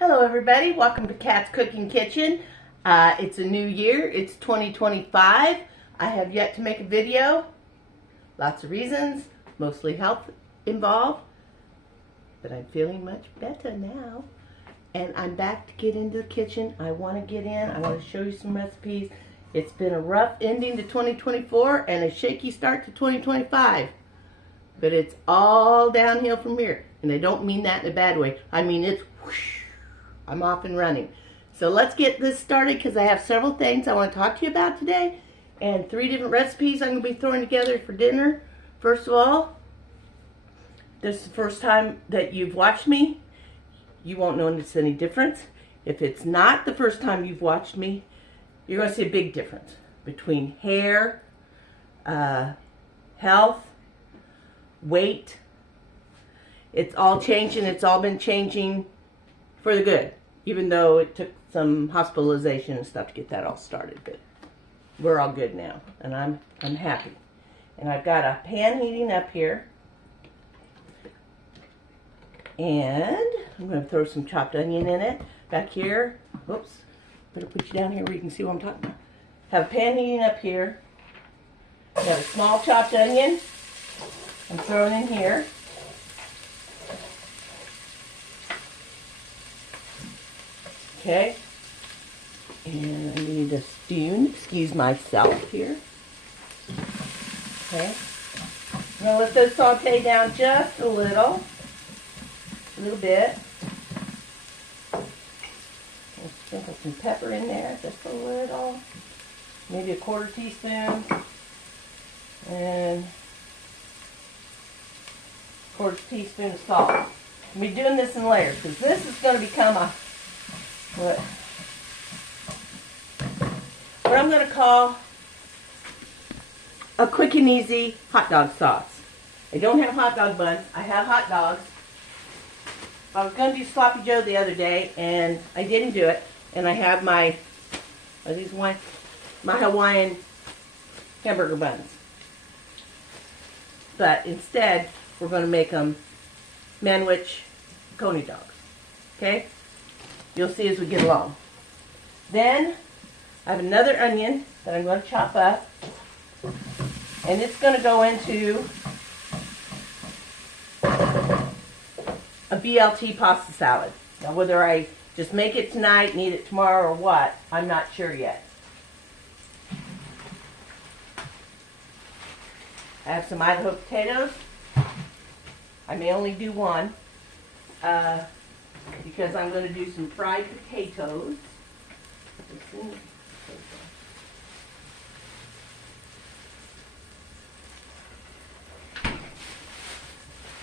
Hello everybody, welcome to Kat's Cooking Kitchen. It's a new year, it's 2025. I have yet to make a video. Lots of reasons, mostly health involved. But I'm feeling much better now. And I'm back to get into the kitchen. I want to get in, I want to show you some recipes. It's been a rough ending to 2024 and a shaky start to 2025. But it's all downhill from here. And I don't mean that in a bad way. I mean it's whoosh. I'm off and running. So let's get this started because I have several things I want to talk to you about today and 3 different recipes I'm going to be throwing together for dinner. First of all, this is the first time that you've watched me. You won't notice any difference. If it's not the first time you've watched me, you're going to see a big difference between hair, health, weight. It's all changing. It's all been changing for the good. Even though it took some hospitalization and stuff to get that all started, but we're all good now, and I'm happy. And I've got a pan heating up here, and I'm going to throw some chopped onion in it. Back here, whoops, better put you down here where you can see what I'm talking about. Have a pan heating up here. I have a small chopped onion. I'm throwing in here. Okay, and I need a spoon, excuse myself here. Okay, I'm going to let those saute down just a little bit. I'll sprinkle some pepper in there, just a little, maybe a 1/4 teaspoon, and 1/4 teaspoon of salt. I'll be doing this in layers because this is going to become what I'm going to call a quick and easy hot dog sauce. I don't have hot dog buns. I have hot dogs. I was going to do Sloppy Joe the other day, and I didn't do it. And I have my Hawaiian hamburger buns. But instead, we're going to make them Manwich Coney dogs. Okay? You'll see as we get along. Then I have another onion that I'm going to chop up, and it's going to go into a BLT pasta salad. Now whether I just make it tonight and eat it tomorrow or what, I'm not sure yet. I have some Idaho potatoes. I may only do one. Because I'm going to do some fried potatoes.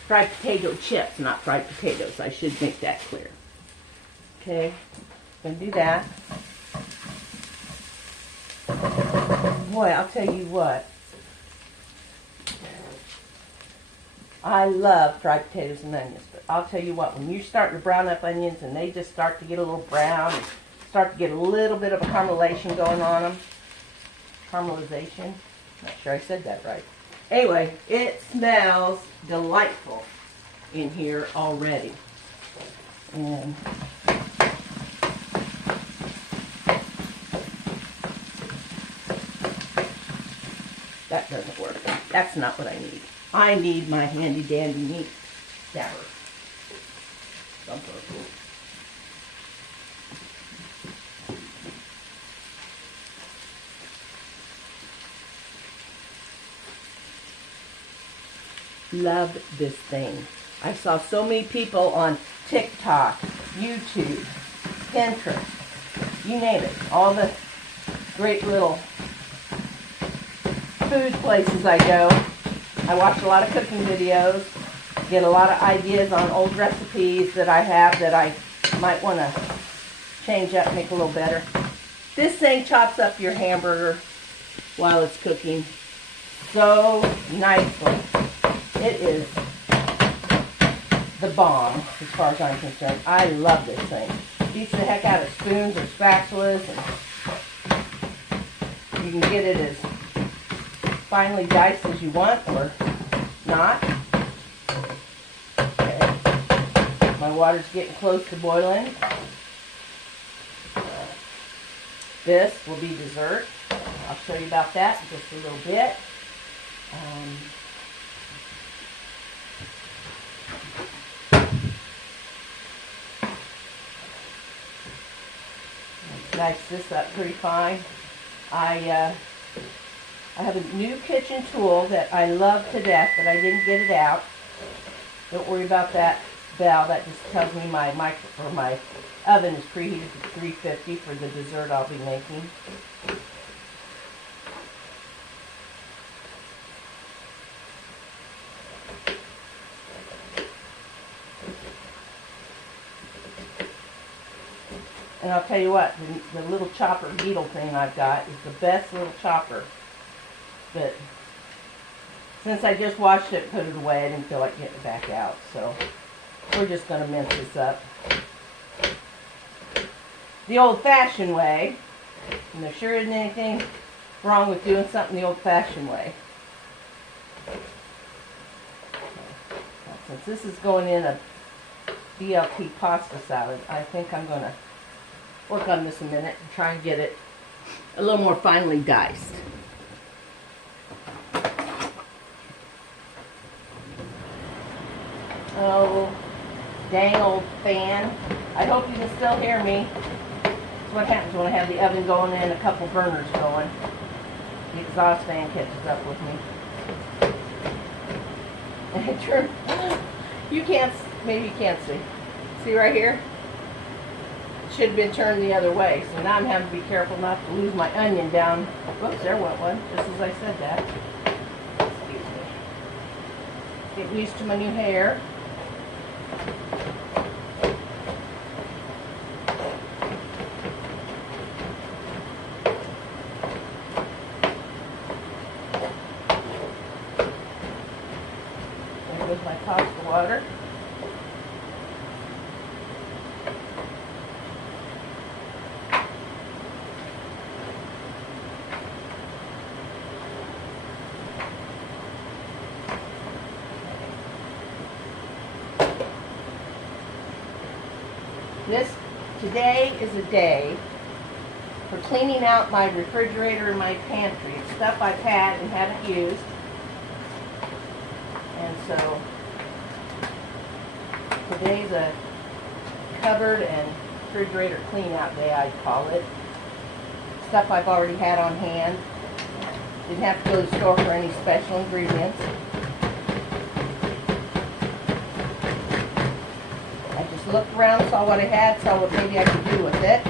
Fried potato chips, not fried potatoes. I should make that clear. Okay, going to do that. Boy, I'll tell you what. I love fried potatoes and onions, but I'll tell you what, when you start to brown up onions and they just start to get a little brown and start to get a little bit of a caramelization going on them, caramelization, not sure I said that right. Anyway, it smells delightful in here already. And that doesn't work. That's not what I need. I need my handy dandy meat stabber. Love this thing. I saw so many people on TikTok, YouTube, Pinterest, you name it. All the great little food places I go. I watch a lot of cooking videos, get a lot of ideas on old recipes that I have that I might want to change up, make a little better. This thing chops up your hamburger while it's cooking so nicely. It is the bomb as far as I'm concerned. I love this thing. Beats the heck out of spoons or spatulas, and you can get it as finely diced as you want or not. Okay. My water's getting close to boiling. This will be dessert. I'll show you about that in just a little bit. Dice this up pretty fine. I have a new kitchen tool that I love to death, but I didn't get it out. Don't worry about that bell. That just tells me my oven is preheated to 350 for the dessert I'll be making. And I'll tell you what, the little chopper beetle thing I've got is the best little chopper. But since I just washed it and put it away, I didn't feel like getting it back out. So we're just going to mince this up the old-fashioned way. And there sure isn't anything wrong with doing something the old-fashioned way. Now, since this is going in a BLT pasta salad, I think I'm going to work on this a minute and try and get it a little more finely diced. Oh, dang old fan. I hope you can still hear me. That's what happens when I have the oven going and a couple burners going. The exhaust fan catches up with me. And it turned, you can't, maybe you can't see. See right here? Should have been turned the other way, so now I'm having to be careful not to lose my onion down. Whoops, there went one, just as I said that. Excuse me. Getting used to my new hair. There goes my pasta water. Today is a day for cleaning out my refrigerator and my pantry. It's stuff I've had and haven't used. And so today's a cupboard and refrigerator clean out day, I'd call it. Stuff I've already had on hand. Didn't have to go to the store for any special ingredients. Looked around, saw what I had, saw what maybe I could do with it.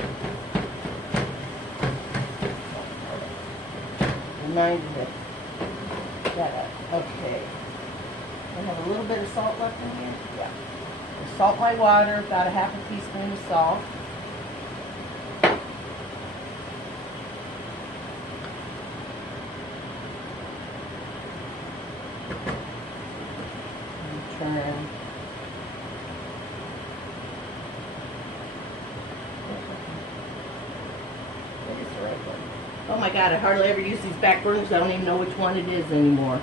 Reminded me. Okay. I have a little bit of salt left in here. Yeah. I'll salt my water, about a half a teaspoon of salt. And turn. Oh my God, I hardly ever use these back burners. I don't even know which one it is anymore.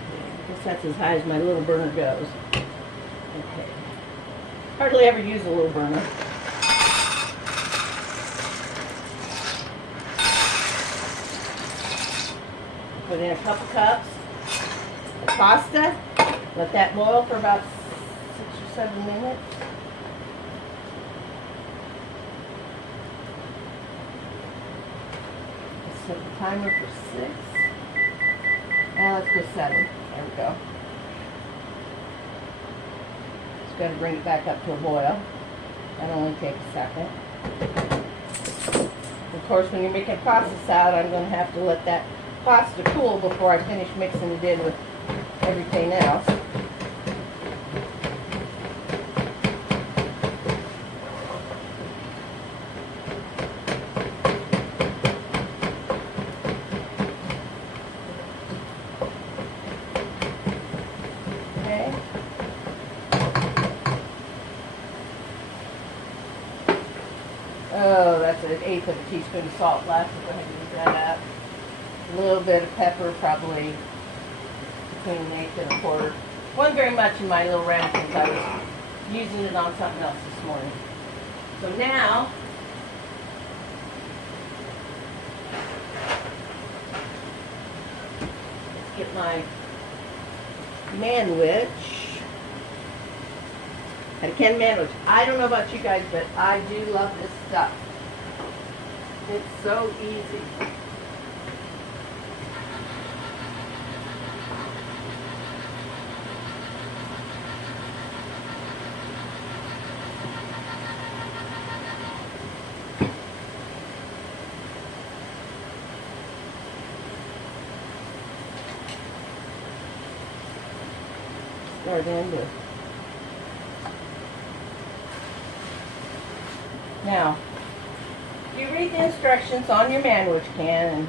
I guess that's as high as my little burner goes. Okay. Hardly ever use a little burner. Put in a couple cups. Pasta, let that boil for about 6 or 7 minutes. Set the timer for 6. Now let's go 7. There we go. Just got to bring it back up to a boil. That'll only take a second. Of course, when you're making pasta salad, I'm going to have to let that pasta cool before I finish mixing it in with everything else. Okay. Oh, that's an 1/8 of a teaspoon of salt left. Go ahead and leave that up. A little bit of pepper, probably between an eighth and a quarter. Wasn't very much in my little ramekins. I was using it on something else this morning. So now, let's get my manwich. And a canned manwich. I don't know about you guys, but I do love this stuff. It's so easy. Start into. Now, if you read the instructions on your manwich can, and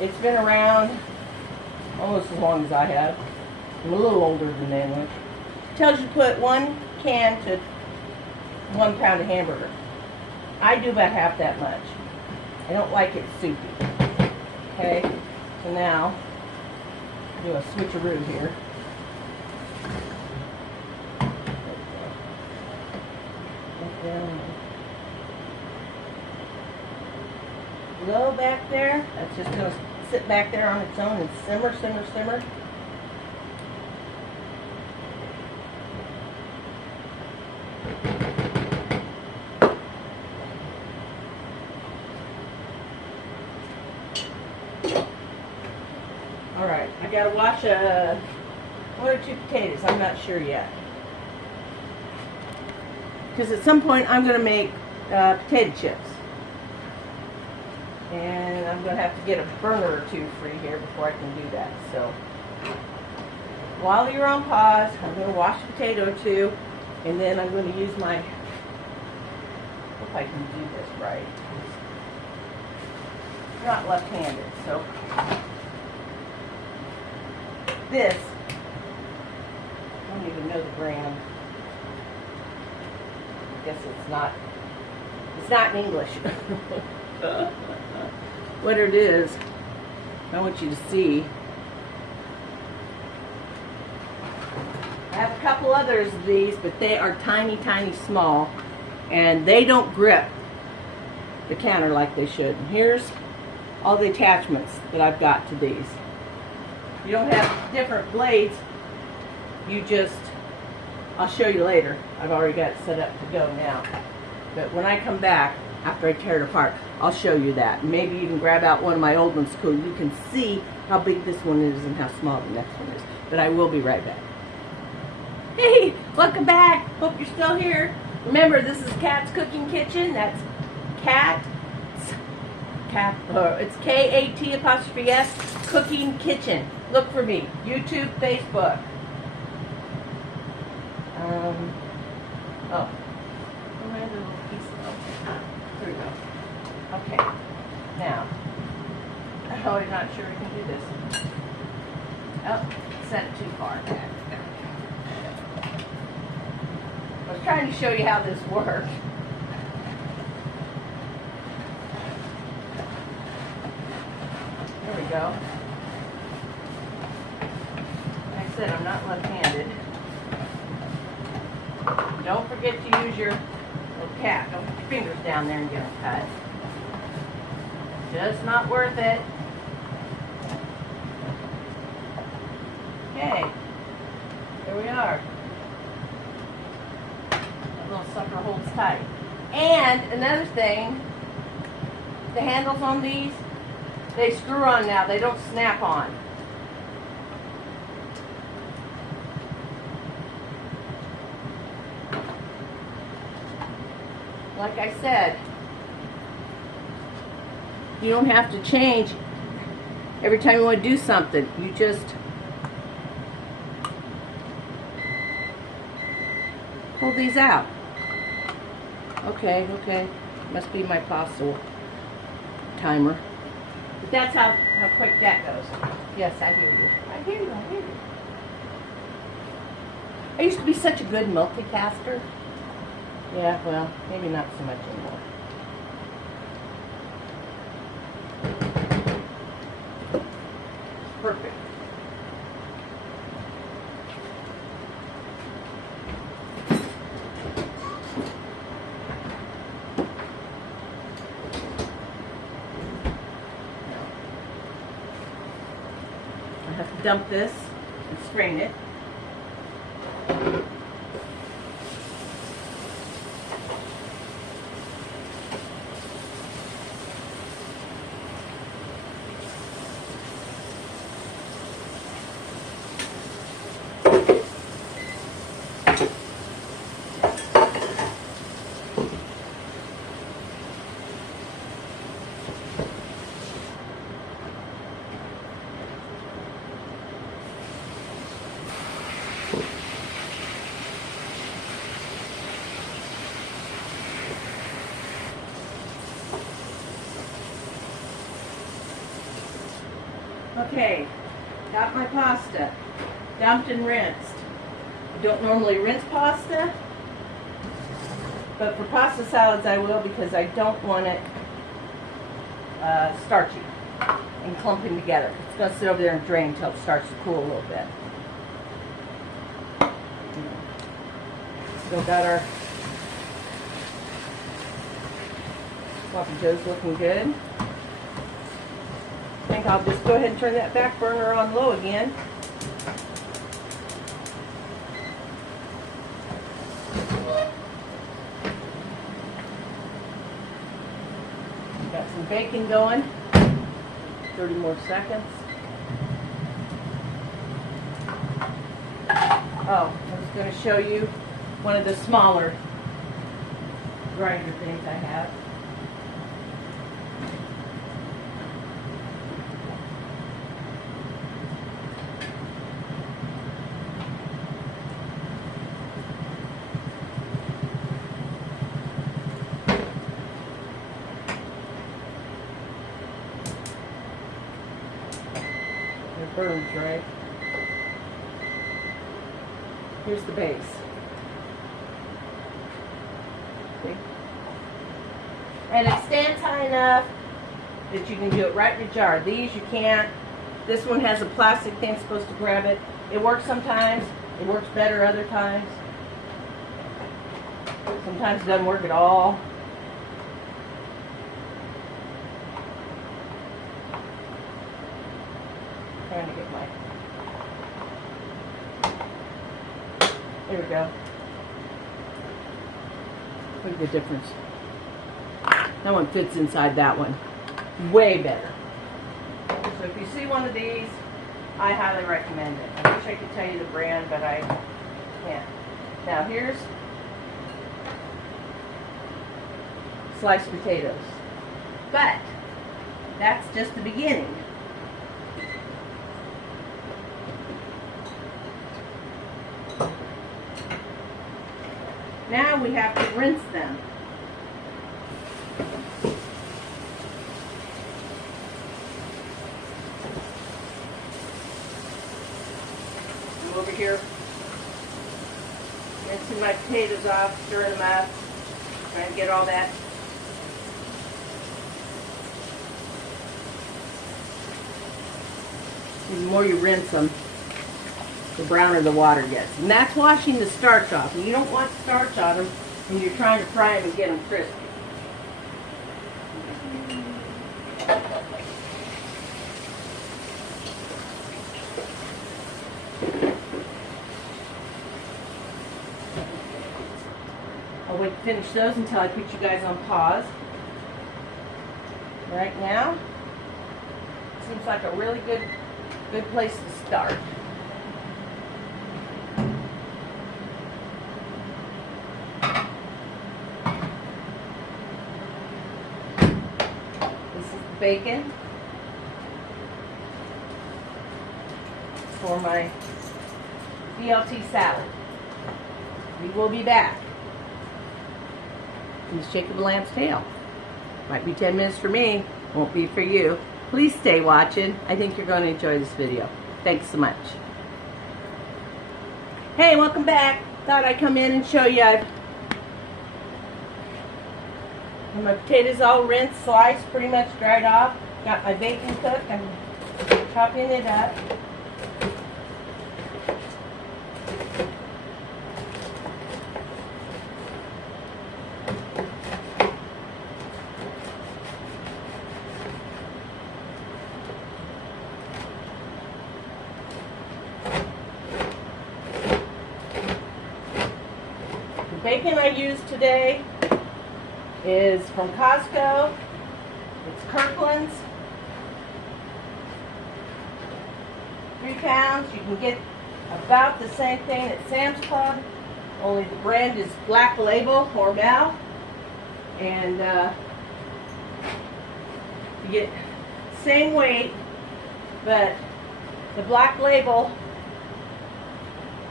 it's been around almost as long as I have. I'm a little older than manwich. It tells you to put 1 can to 1 pound of hamburger. I do about half that much. I don't like it soupy. Okay, so now do a switcheroo here. Low back there, that's just going to sit back there on its own and simmer, simmer, simmer. Alright, I got to wash 1 or 2 potatoes, I'm not sure yet. Because at some point I'm going to make potato chips. And I'm going to have to get a burner or 2 free here before I can do that. So, while you're on pause, I'm going to wash a potato or 2. And then I'm going to use my, hope I can do this right. I'm not left-handed, so this, I don't even know the brand. I guess it's not in English. What it is, I want you to see. I have a couple others of these, but they are tiny, tiny small, and they don't grip the counter like they should. And here's all the attachments that I've got to these. You don't have different blades, you just, I'll show you later. I've already got it set up to go now. But when I come back, after I tear it apart, I'll show you that. Maybe you can grab out one of my old ones so you can see how big this one is and how small the next one is. But I will be right back. Hey, welcome back. Hope you're still here. Remember, this is Kat's Cooking Kitchen. That's it's K-A-T''S Cooking Kitchen. Look for me. YouTube, Facebook. Oh. There we go. Okay. Now, oh, you're not sure we can do this. Oh, set it too far back. I was trying to show you how this works. There we go. Like I said, I'm not left-handed. Don't forget to use your little cat. Don't put your fingers down there and get them cut. Just not worth it. Okay. There we are. That little sucker holds tight. And another thing, the handles on these, they screw on now. They don't snap on. Like I said, you don't have to change every time you want to do something. You just pull these out. Okay, okay. Must be my pasta timer. But that's how quick that goes. Yes, I hear you. I hear you, I hear you. I used to be such a good multitasker. Yeah, well, maybe not so much anymore. have to dump this and strain it. Okay, got my pasta dumped and rinsed. I don't normally rinse pasta, but for pasta salads I will, because I don't want it starchy and clumping together. It's going to sit over there and drain until it starts to cool a little bit. Still got our Sloppy Joe's looking good. I think I'll just go ahead and turn that back burner on low again. Got some bacon going. 30 more seconds. Oh, I was going to show you one of the smaller grinder things I have. Burns, right? Here's the base. See? And it stands high enough that you can do it right in the jar. These you can't. This one has a plastic thing supposed to grab it. It works sometimes. It works better other times. Sometimes it doesn't work at all. Trying to get my, there we go. Look at the difference. That one fits inside that one. Way better. So if you see one of these, I highly recommend it. I wish I could tell you the brand, but I can't. Now here's sliced potatoes. But that's just the beginning. Now we have to rinse them. I'm over here rinsing my potatoes off, stirring them up, trying to get all that. The more you rinse them, the browner the water gets. And that's washing the starch off. And you don't want starch on them when you're trying to fry them and get them crispy. I'll wait to finish those until I put you guys on pause. Right now, seems like a really good place to start. Bacon for my BLT salad. We will be back. It's Jacob Lamb's tail. Might be 10 minutes for me, won't be for you. Please stay watching. I think you're going to enjoy this video. Thanks so much. Hey, welcome back. Thought I'd come in and show you. My potatoes all rinsed, sliced, pretty much dried off. Got my bacon cooked. I'm chopping it up. Bacon I used today is from Costco. It's Kirkland's. 3 pounds. You can get about the same thing at Sam's Club, only the brand is Black Label or Mal. And you get same weight, but the Black Label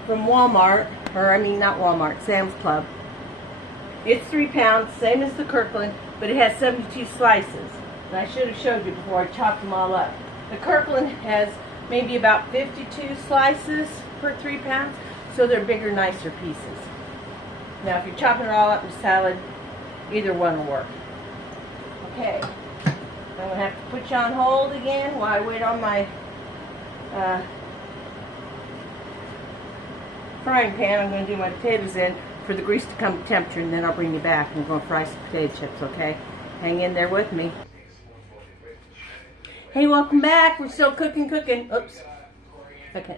from Walmart, or I mean not Walmart, Sam's Club, it's 3 pounds, same as the Kirkland, but it has 72 slices. And I should have showed you before I chopped them all up. The Kirkland has maybe about 52 slices per 3 pounds, so they're bigger, nicer pieces. Now if you're chopping it all up in salad, either one will work. Okay, I'm going to have to put you on hold again while I wait on my frying pan. I'm going to do my potatoes in for the grease to come to temperature, and then I'll bring you back and we're going to fry some potato chips, okay? Hang in there with me. Hey, welcome back. We're still cooking. Oops. Okay.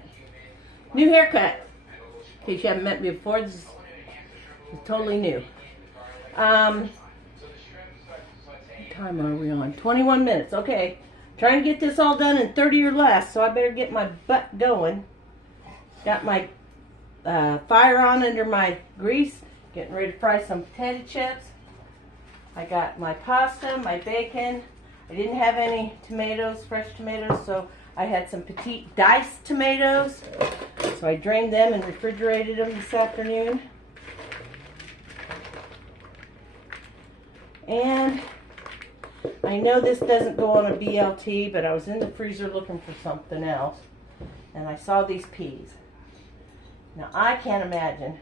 New haircut. In case you haven't met me before, this is totally new. What time are we on? 21 minutes. Okay. Trying to get this all done in 30 or less, so I better get my butt going. Got my fire on under my grease. Getting ready to fry some potato chips. I got my pasta, my bacon. I didn't have any tomatoes, fresh tomatoes, so I had some petite diced tomatoes. So I drained them and refrigerated them this afternoon. And I know this doesn't go on a BLT, but I was in the freezer looking for something else, and I saw these peas. Now I can't imagine,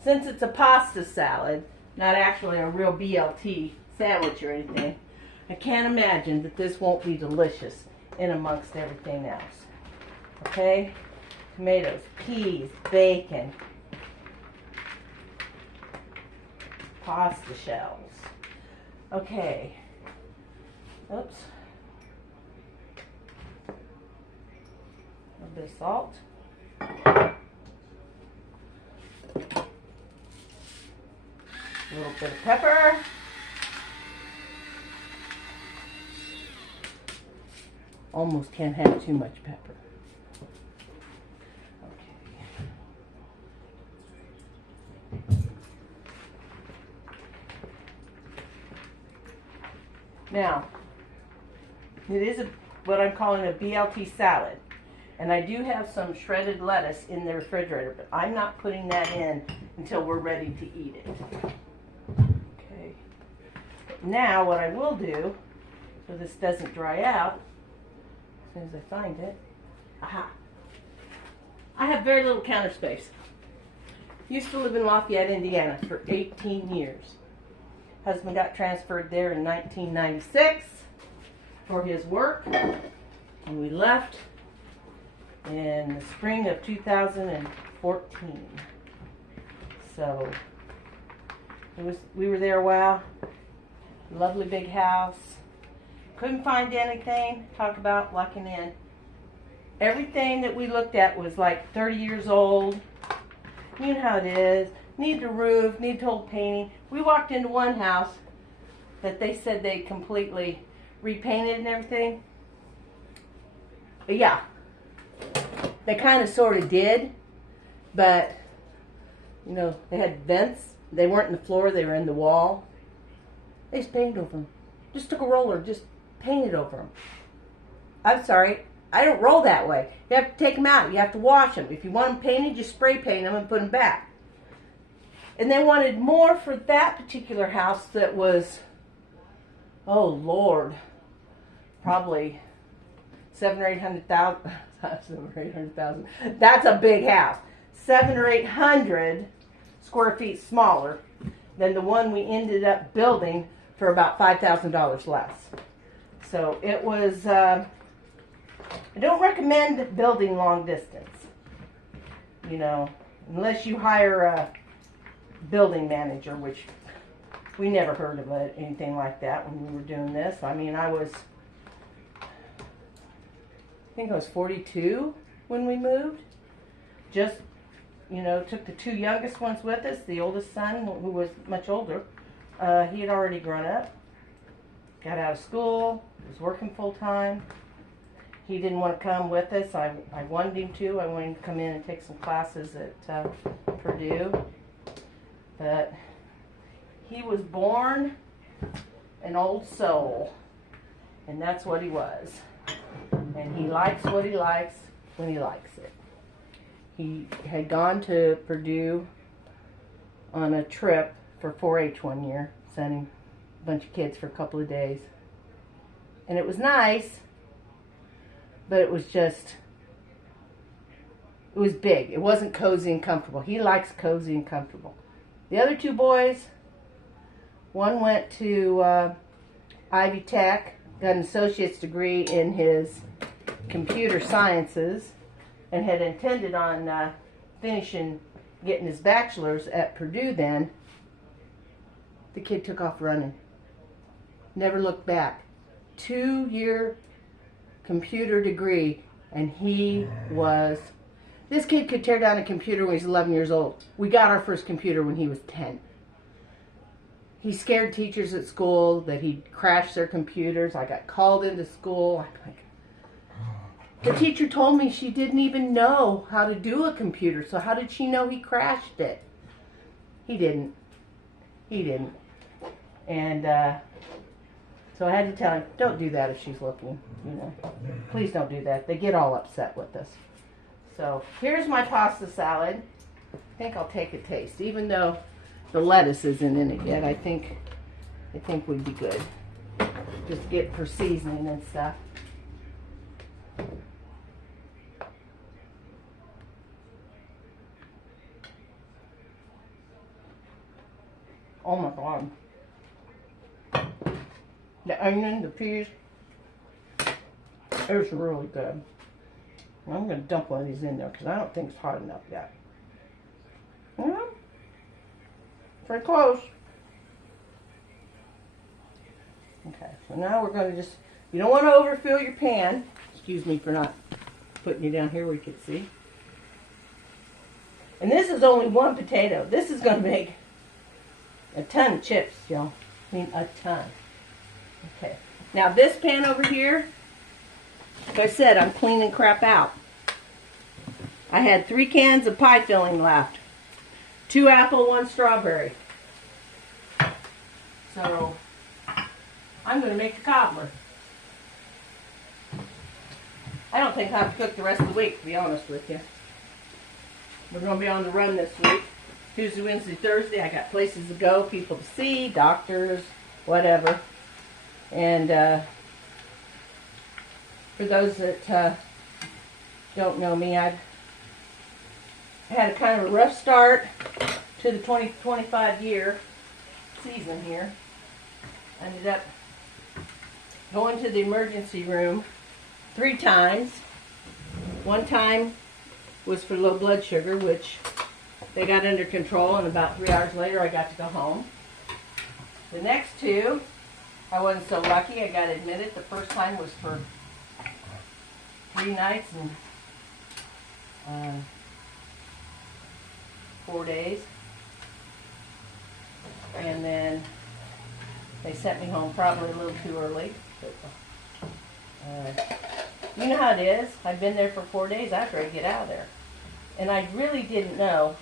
since it's a pasta salad, not actually a real BLT sandwich or anything, I can't imagine that this won't be delicious in amongst everything else. Okay? Tomatoes, peas, bacon, pasta shells. Okay. Oops. A bit of salt. A little bit of pepper. Almost can't have too much pepper. Okay. Now, it is what I'm calling a BLT salad. And I do have some shredded lettuce in the refrigerator, but I'm not putting that in until we're ready to eat it. Okay. Now, what I will do, so this doesn't dry out, as soon as I find it, aha! I have very little counter space. Used to live in Lafayette, Indiana for 18 years. Husband got transferred there in 1996 for his work, and we left in the spring of 2014. So we were there a while. Lovely big house. Couldn't find anything. Talk about lucking in. Everything that we looked at was like 30 years old. You know how it is. Need a roof, need total painting. We walked into one house that they said they completely repainted and everything. But yeah, they kind of sort of did, but you know, they had vents. They weren't in the floor, they were in the wall. They just painted over them. Just took a roller, just painted over them. I'm sorry, I don't roll that way. You have to take them out, you have to wash them. If you want them painted, just spray paint them and put them back. And they wanted more for that particular house that was, oh Lord, probably 700,000 or 800,000. 700,000 or 800,000. That's a big house. 700 or 800 square feet smaller than the one we ended up building for about $5,000 less. So it was. I don't recommend building long distance. You know, unless you hire a building manager, which we never heard of anything like that when we were doing this. I mean, I think I was 42 when we moved. Just, you know, took the 2 youngest ones with us. The oldest son, who was much older, he had already grown up, got out of school, was working full time. He didn't want to come with us. I wanted him to. I wanted him to come in and take some classes at Purdue. But he was born an old soul, and that's what he was. And he likes what he likes when he likes it. He had gone to Purdue on a trip for 4-H one year, sending a bunch of kids for a couple of days. And it was nice, but it was big. It wasn't cozy and comfortable. He likes cozy and comfortable. The other 2 boys, one went to Ivy Tech, got an associate's degree in his computer sciences, and had intended on getting his bachelor's at Purdue then. The kid took off running. Never looked back. 2-year computer degree, and this kid could tear down a computer when he was 11 years old. We got our first computer when he was 10. He scared teachers at school that he'd crash their computers. I got called into school. I'm like, the teacher told me she didn't even know how to do a computer, so how did she know he crashed it? He didn't. And so I had to tell him, don't do that if she's looking, you know. Please don't do that. They get all upset with us. So here's my pasta salad. I think I'll take a taste, even though the lettuce isn't in it yet. I think would be good. Just get for seasoning and stuff. Oh my God. The onion, the peas, it's really good. I'm going to dump one of these in there because I don't think it's hot enough yet. Pretty close. Okay, so now we're going to just, you don't want to overfill your pan. Excuse me for not putting you down here where you can see. And this is only 1 potato. This is going to make a ton of chips, y'all. I mean, a ton. Okay. Now this pan over here, like I said, I'm cleaning crap out. I had 3 cans of pie filling left. 2 apple, 1 strawberry. So I'm going to make a cobbler. I don't think I'll have to cook the rest of the week, to be honest with you. We're going to be on the run this week. Tuesday, Wednesday, Thursday, I got places to go, people to see, doctors, whatever. And for those that don't know me, I've had a kind of a rough start to the 2025 year season here. I ended up going to the emergency room 3 times. 1 time was for low blood sugar, which they got under control, and about 3 hours later I got to go home. The next 2, I wasn't so lucky. I got admitted. The first time was for 3 nights and 4 days. And then they sent me home probably a little too early. But, you know how it is. I've been there for 4 days after I get out of there. And I really didn't know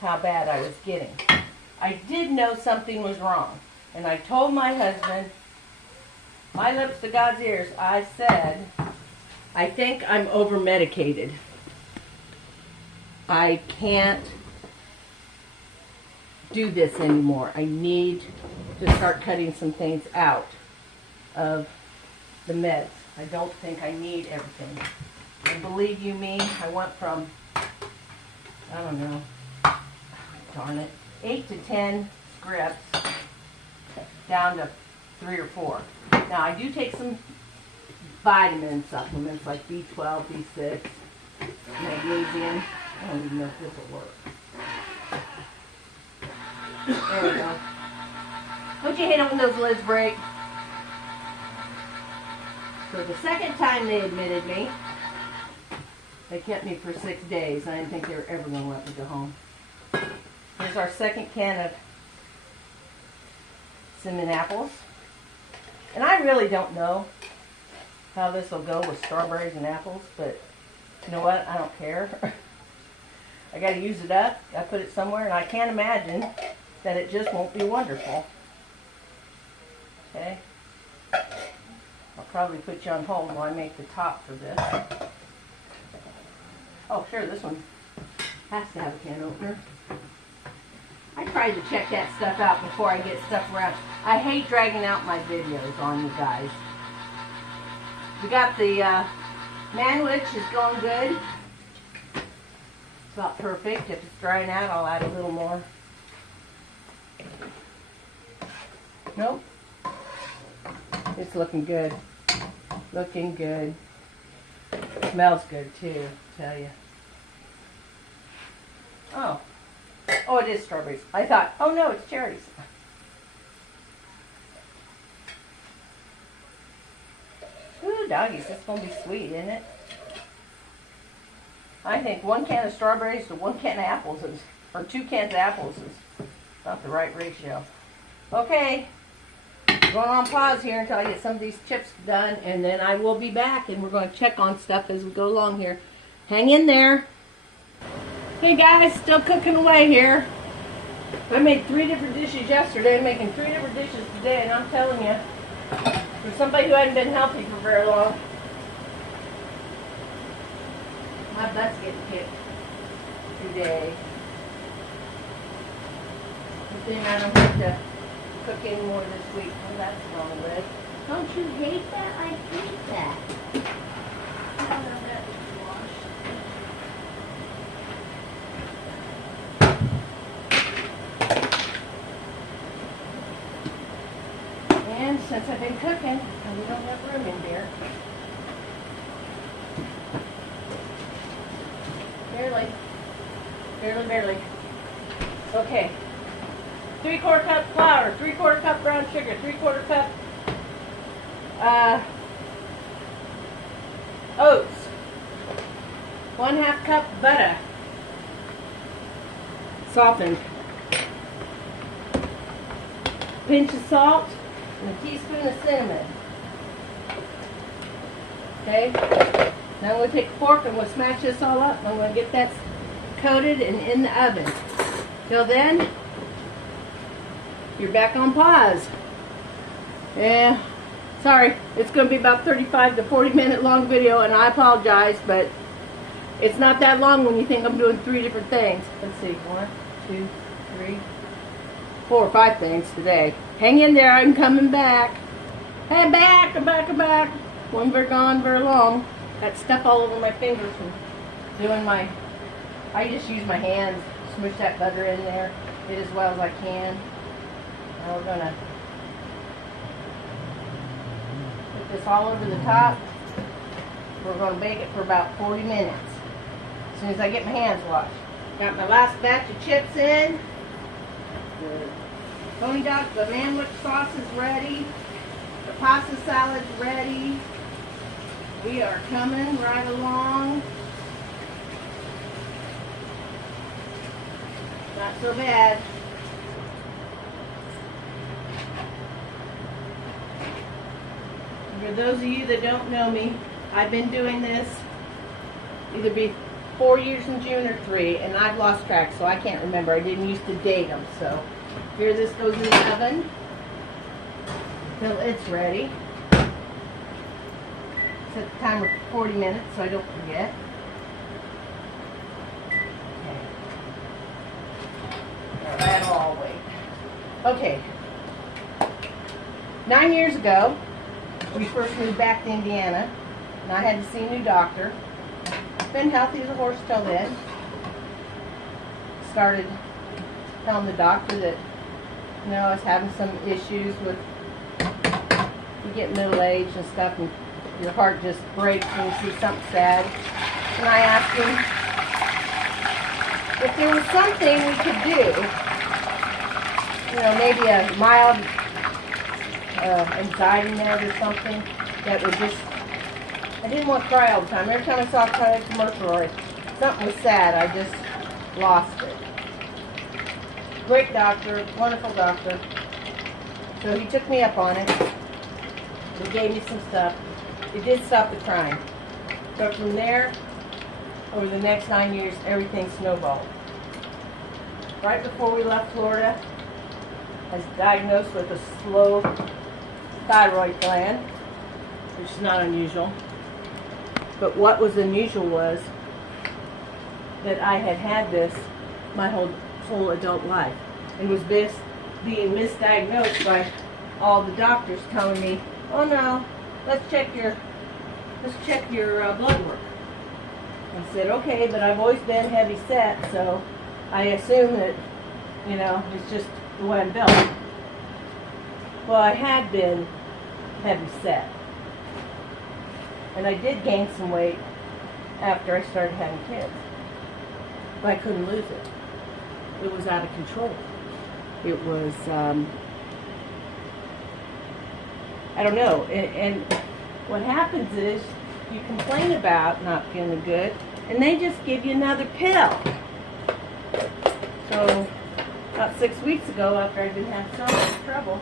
how bad I was getting. I did know something was wrong. And I told my husband, my lips to God's ears, I said, I think I'm over-medicated. I can't do this anymore. I need to start cutting some things out of the meds. I don't think I need everything. And believe you me, I went from, I don't know, darn it, 8 to 10 scripts down to 3 or 4. Now I do take some vitamin supplements like B12, B6, magnesium. I don't even know if this will work. There we go. Don't you hate it when those lids break? So the second time they admitted me, They kept me for 6 days. I didn't think they were ever going to let me go home. Here's our second can of cinnamon apples. And I really don't know how this will go with strawberries and apples, but you know what? I don't care. I got to use it up. I put it somewhere, and I can't imagine that it just won't be wonderful. Okay. I'll probably put you on hold while I make the top for this. Oh, sure, this one has to have a can opener. I tried to check that stuff out before I get stuff around. I hate dragging out my videos on you guys. We got the manwich is going good. It's about perfect. If it's drying out, I'll add a little more. Nope. It's looking good. Looking good. Smells good too, I tell you. Oh. Oh, it is strawberries. I thought, oh no, it's cherries. Ooh, doggies, that's going to be sweet, isn't it? I think 1 can of strawberries to 1 can of apples is, or 2 cans of apples is not the right ratio. Okay, going on pause here until I get some of these chips done, and then I will be back, and we're going to check on stuff as we go along here. Hang in there. Hey guys, still cooking away here. I made 3 different dishes yesterday. I'm making 3 different dishes today, and I'm telling you, for somebody who hadn't been healthy for very long, my butt's getting kicked today. Good thing I don't have to cook anymore this week. Well, that's wrong with. Don't you hate that? I hate that. I don't know that was washed. And since I've been cooking, and we don't have room in here. Barely. Barely, barely. Okay. 3/4 cup flour, 3/4 cup brown sugar, 3/4 cup oats, 1/2 cup butter, softened, pinch of salt, and a teaspoon of cinnamon. Okay, now I'm going to take a fork and we'll smash this all up. I'm going to get that coated and in the oven. Till then, you're back on pause. Yeah, sorry, it's going to be about 35 to 40 minute long video, and I apologize, but it's not that long when you think I'm doing 3 different things. Let's see, 1, 2, 3, 4, 5 things today. Hang in there, I'm coming back. Hey, back, I'm back, I'm back. One very gone very long. Got stuff all over my fingers from doing my, I just use my hands, smush that butter in there, get as well as I can. Now we're going to put this all over the top. We're going to bake it for about 40 minutes. As soon as I get my hands washed. Got my last batch of chips in. The Coney dog, the manwich sauce is ready. The pasta salad's ready. We are coming right along. Not so bad. For those of you that don't know me, I've been doing this either be 4 years in June or 3, and I've lost track, so I can't remember. I didn't used to date them. So here this goes in the oven until it's ready. Set the timer for 40 minutes so I don't forget. Okay. That'll all wait. Okay. 9 years ago, we first moved back to Indiana, and I had to see a new doctor. Been healthy as a horse till then. Started telling the doctor that, you know, I was having some issues with, you get middle-aged and stuff, and your heart just breaks when you see something sad. And I asked him if there was something we could do, you know, maybe a mild anxiety med or something that would just I didn't want to cry all the time. Every time I saw a commercial or something was sad, I just lost it. Great doctor, wonderful doctor. So he took me up on it. He gave me some stuff. It did stop the crying. But from there, over the next 9 years, everything snowballed. Right before we left Florida, I was diagnosed with a slow thyroid gland, which is not unusual. But what was unusual was that I had had this my whole adult life, and was being misdiagnosed by all the doctors telling me, "Oh no, let's check your blood work." I said, "Okay, but I've always been heavy set, so I assume that, you know, it's just the way I'm built." Well, I had been heavy set, and I did gain some weight after I started having kids, but I couldn't lose it. It was out of control. It was, I don't know. And what happens is you complain about not feeling good, and they just give you another pill. So about 6 weeks ago, after I'd been having so much trouble,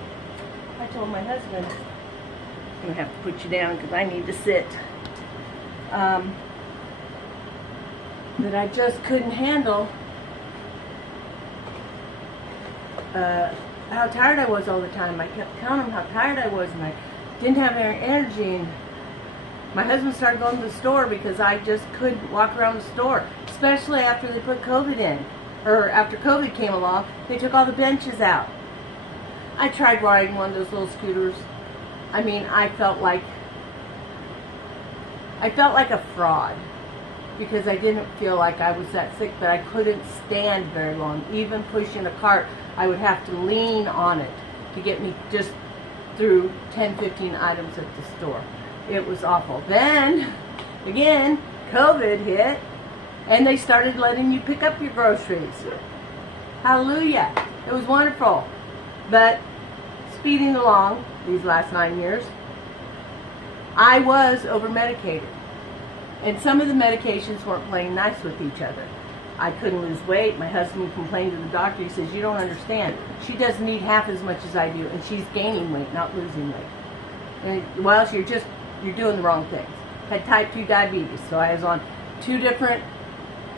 I told my husband, "I'm going to have to put you down because I need to sit." That I just couldn't handle how tired I was all the time. I kept telling him how tired I was, and I didn't have any energy. And my husband started going to the store because I just couldn't walk around the store, especially after they put COVID in, or after COVID came along. They took all the benches out. I tried riding one of those little scooters. I mean, I felt like a fraud, because I didn't feel like I was that sick, but I couldn't stand very long. Even pushing a cart, I would have to lean on it to get me just through 10, 15 items at the store. It was awful. Then, again, COVID hit, and they started letting you pick up your groceries. Hallelujah. It was wonderful. But speeding along these last 9 years, I was over-medicated. And some of the medications weren't playing nice with each other. I couldn't lose weight. My husband complained to the doctor. He says, "You don't understand. She doesn't need half as much as I do, and she's gaining weight, not losing weight." And, well, you're doing the wrong things. Had type 2 diabetes, so I was on 2 different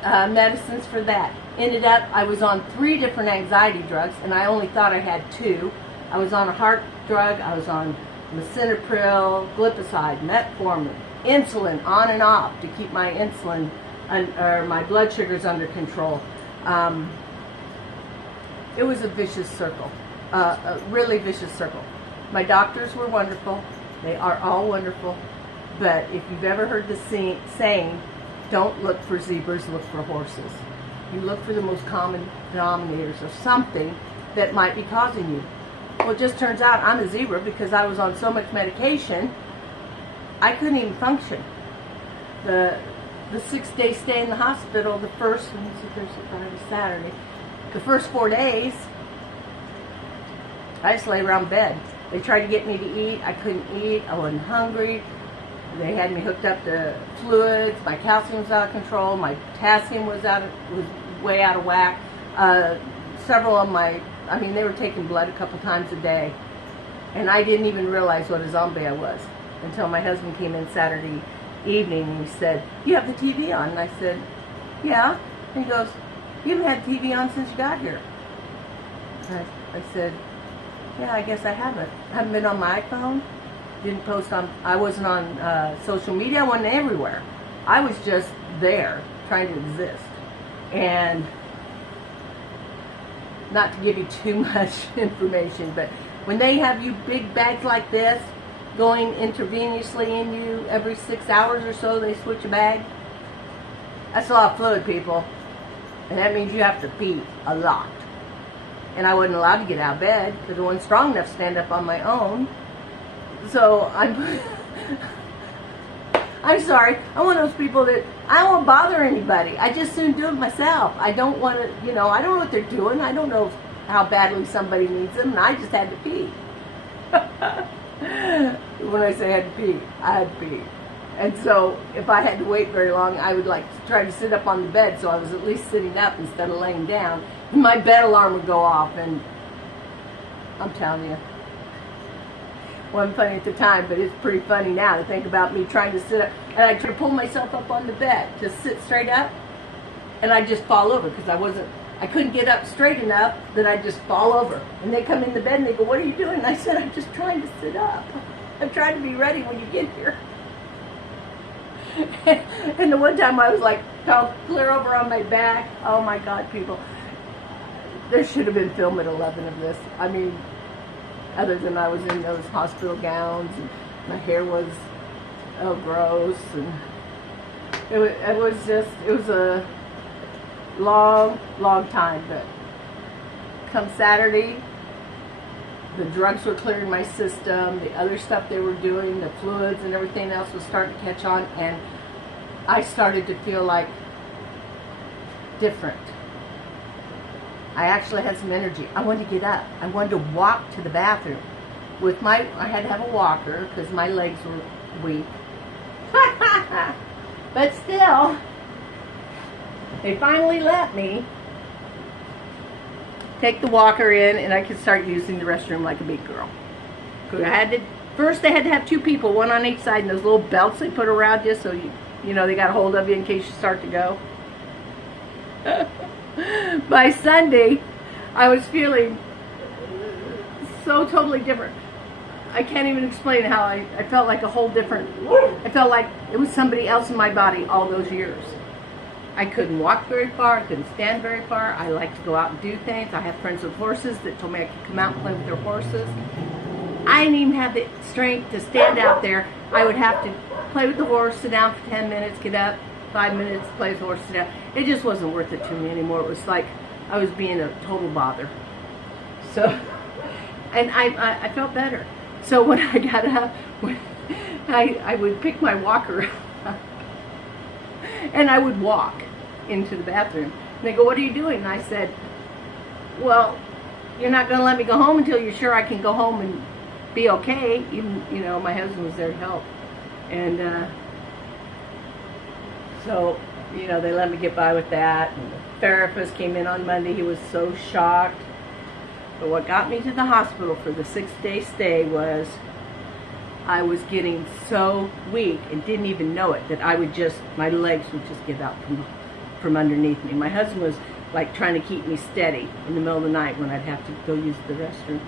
medicines for that. Ended up, I was on 3 different anxiety drugs, and I only thought I had 2. I was on a heart drug. I was on lisinopril, glipizide, metformin, insulin, on and off to keep my insulin or my blood sugars under control. It was a vicious circle, a really vicious circle. My doctors were wonderful. They are all wonderful. But if you've ever heard the saying, "Don't look for zebras, look for horses." You look for the most common denominators of something that might be causing you. Well, it just turns out I'm a zebra because I was on so much medication, I couldn't even function. The 6-day stay in the hospital, the first, let me see, Thursday, Friday, Saturday, the first 4 days, I just lay around bed. They tried to get me to eat. I couldn't eat. I wasn't hungry. They had me hooked up to fluids. My calcium was out of control. My potassium was way out of whack. Several of they were taking blood a couple times a day. And I didn't even realize what a zombie I was until my husband came in Saturday evening and he said, "You have the TV on?" And I said, "Yeah." And he goes, "You haven't had TV on since you got here." And I said, "Yeah, I guess I haven't. I haven't been on my iPhone. Didn't post on, I wasn't on social media. I wasn't everywhere. I was just there trying to exist." And not to give you too much information, but when they have you big bags like this going intravenously in you every 6 hours or so, they switch a bag. That's a lot of fluid, people. And that means you have to pee a lot. And I wasn't allowed to get out of bed because I wasn't strong enough to stand up on my own. So I'm sorry. I'm one of those people that I don't want to bother anybody. I just soon do it myself. I don't want to, I don't know what they're doing. I don't know how badly somebody needs them, and I just had to pee. When I say I had to pee, I had to pee. And so if I had to wait very long, I would like to try to sit up on the bed, so I was at least sitting up instead of laying down. And my bed alarm would go off, and I'm telling you, it wasn't funny at the time, but it's pretty funny now to think about me trying to sit up. And I try to pull myself up on the bed to sit straight up, and I just fall over because I couldn't get up straight enough that I just fall over. And they come in the bed and they go, "What are you doing?" And I said, "I'm just trying to sit up. I'm trying to be ready when you get here." And the one time I was like, fell clear over on my back. Oh my God, people. There should have been film at 11 of this. I mean, other than I was in those hospital gowns and my hair was, oh, gross. And it was a long, long time. But come Saturday, the drugs were clearing my system, the other stuff they were doing, the fluids and everything else was starting to catch on, and I started to feel like different. I actually had some energy. I wanted to get up. I wanted to walk to the bathroom. I had to have a walker because my legs were weak. But still, they finally let me take the walker in, and I could start using the restroom like a big girl. First they had to have two people, one on each side, and those little belts they put around you so you know they got a hold of you in case you start to go. By Sunday, I was feeling so totally different. I can't even explain how I felt like a whole different, I felt like it was somebody else in my body all those years. I couldn't walk very far, I couldn't stand very far. I like to go out and do things. I have friends with horses that told me I could come out and play with their horses. I didn't even have the strength to stand out there. I would have to play with the horse, sit down for 10 minutes, get up, 5 minutes, play with the horse, sit down. It just wasn't worth it to me anymore. It was like I was being a total bother. So, and I felt better. So when I got up, I would pick my walker up and I would walk into the bathroom. And they go, "What are you doing?" And I said, "Well, you're not going to let me go home until you're sure I can go home and be okay." Even, you know, my husband was there to help. And so, you know, they let me get by with that. And the therapist came in on Monday. He was so shocked. But what got me to the hospital for the 6-day stay was I was getting so weak and didn't even know it that my legs would just give out from underneath me. My husband was like trying to keep me steady in the middle of the night when I'd have to go use the restroom.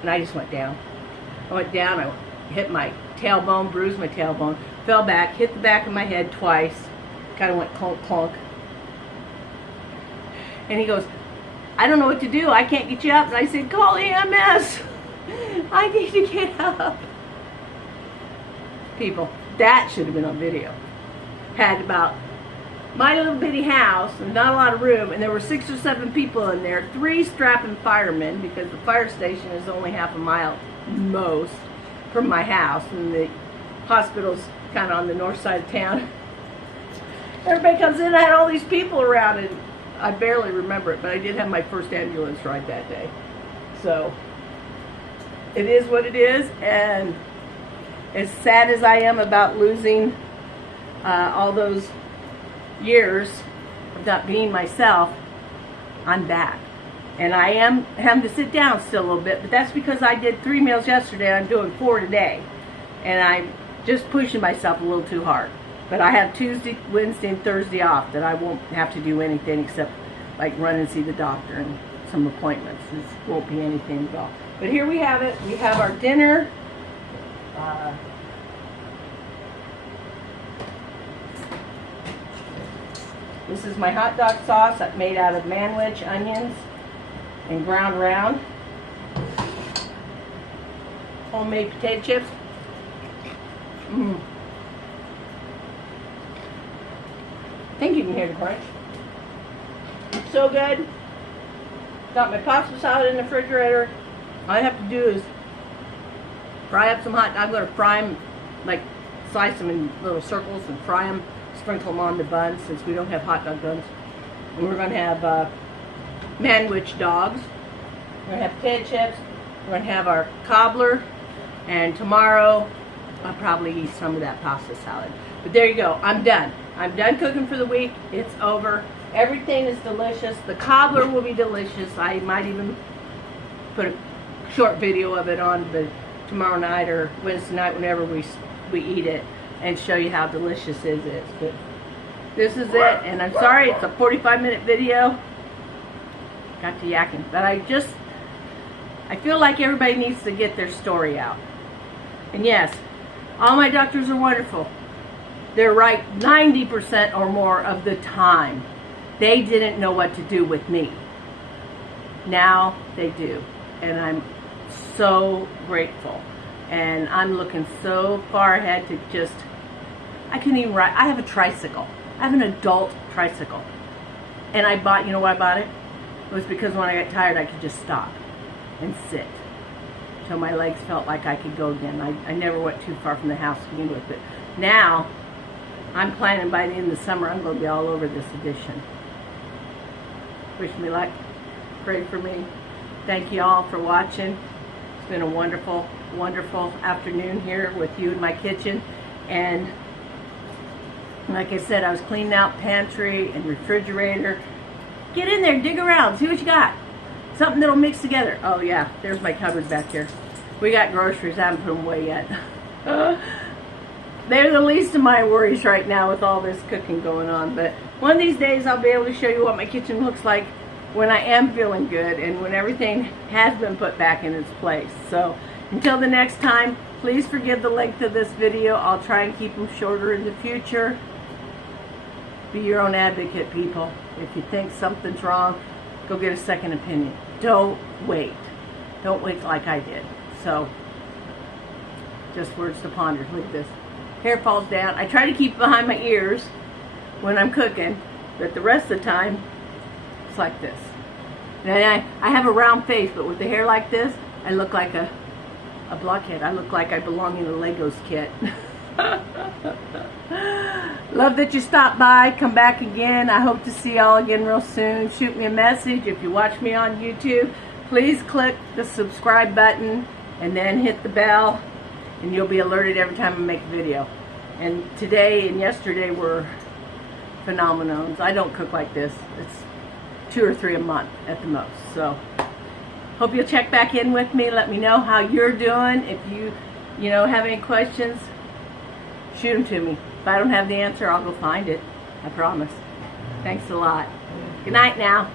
And I just went down. I went down, I hit my tailbone, bruised my tailbone, fell back, hit the back of my head twice, kind of went clunk, clunk. And he goes, "I don't know what to do. I can't get you up." And I said, "Call EMS. I need to get up." People, that should have been on video. Had about my little bitty house and not a lot of room, and there were 6 or 7 people in there, 3 strapping firemen, because the fire station is only half a mile most from my house, and the hospital's kind of on the north side of town. Everybody comes in, I had all these people around, and I barely remember it, but I did have my first ambulance ride that day. So it is what it is, and as sad as I am about losing all those years of not being myself, I'm back. And I am having to sit down still a little bit, but that's because I did 3 meals yesterday and I'm doing 4 today. And I'm just pushing myself a little too hard. But I have Tuesday, Wednesday, and Thursday off that I won't have to do anything except like run and see the doctor and some appointments. This won't be anything at all. But here we have it. We have our dinner. This is my hot dog sauce made out of manwich onions and ground round. Homemade potato chips. I think you can hear the crunch. It's so good. Got my pasta salad in the refrigerator. All I have to do is fry up some hot dogs. I'm going to fry them, like slice them in little circles and fry them, sprinkle them on the buns since we don't have hot dog buns. And we're going to have manwich dogs. We're going to have potato chips. We're going to have our cobbler. And tomorrow I'll probably eat some of that pasta salad. But there you go. I'm done. I'm done cooking for the week. It's over. Everything is delicious. The cobbler will be delicious. I might even put a short video of it on tomorrow night or Wednesday night, whenever we eat it, and show you how delicious it is. But this is it, and I'm sorry it's a 45-minute video. Got to yakking, but I feel like everybody needs to get their story out. And yes, all my doctors are wonderful. They're right 90% or more of the time. They didn't know what to do with me. Now they do. And I'm so grateful. And I'm looking so far ahead to just, I couldn't even ride. I have a tricycle. I have an adult tricycle. And I bought, you know why I bought it? It was because when I got tired, I could just stop and sit till my legs felt like I could go again. I never went too far from the house to begin with. But now, I'm planning by the end of the summer, I'm going to be all over this edition. Wish me luck. Pray for me. Thank you all for watching. It's been a wonderful, wonderful afternoon here with you in my kitchen. And like I said, I was cleaning out pantry and refrigerator. Get in there, dig around, see what you got. Something that'll mix together. Oh yeah, there's my cupboard back here. We got groceries, I haven't put them away yet. They're the least of my worries right now with all this cooking going on. But one of these days I'll be able to show you what my kitchen looks like when I am feeling good and when everything has been put back in its place. So until the next time, please forgive the length of this video. I'll try and keep them shorter in the future. Be your own advocate, people. If you think something's wrong, go get a second opinion. Don't wait. Don't wait like I did. So, just words to ponder. Look at this. Hair falls down. I try to keep it behind my ears when I'm cooking, but the rest of the time, it's like this. And I have a round face, but with the hair like this, I look like a blockhead. I look like I belong in a Legos kit. Love that you stopped by. Come back again. I hope to see y'all again real soon. Shoot me a message. If you watch me on YouTube, please click the subscribe button and then hit the bell, and you'll be alerted every time I make a video. And today and yesterday were phenomenons. I don't cook like this. It's 2 or 3 a month at the most. So hope you'll check back in with me. Let me know how you're doing. If you have any questions, shoot them to me. If I don't have the answer, I'll go find it. I promise. Thanks a lot. Good night now.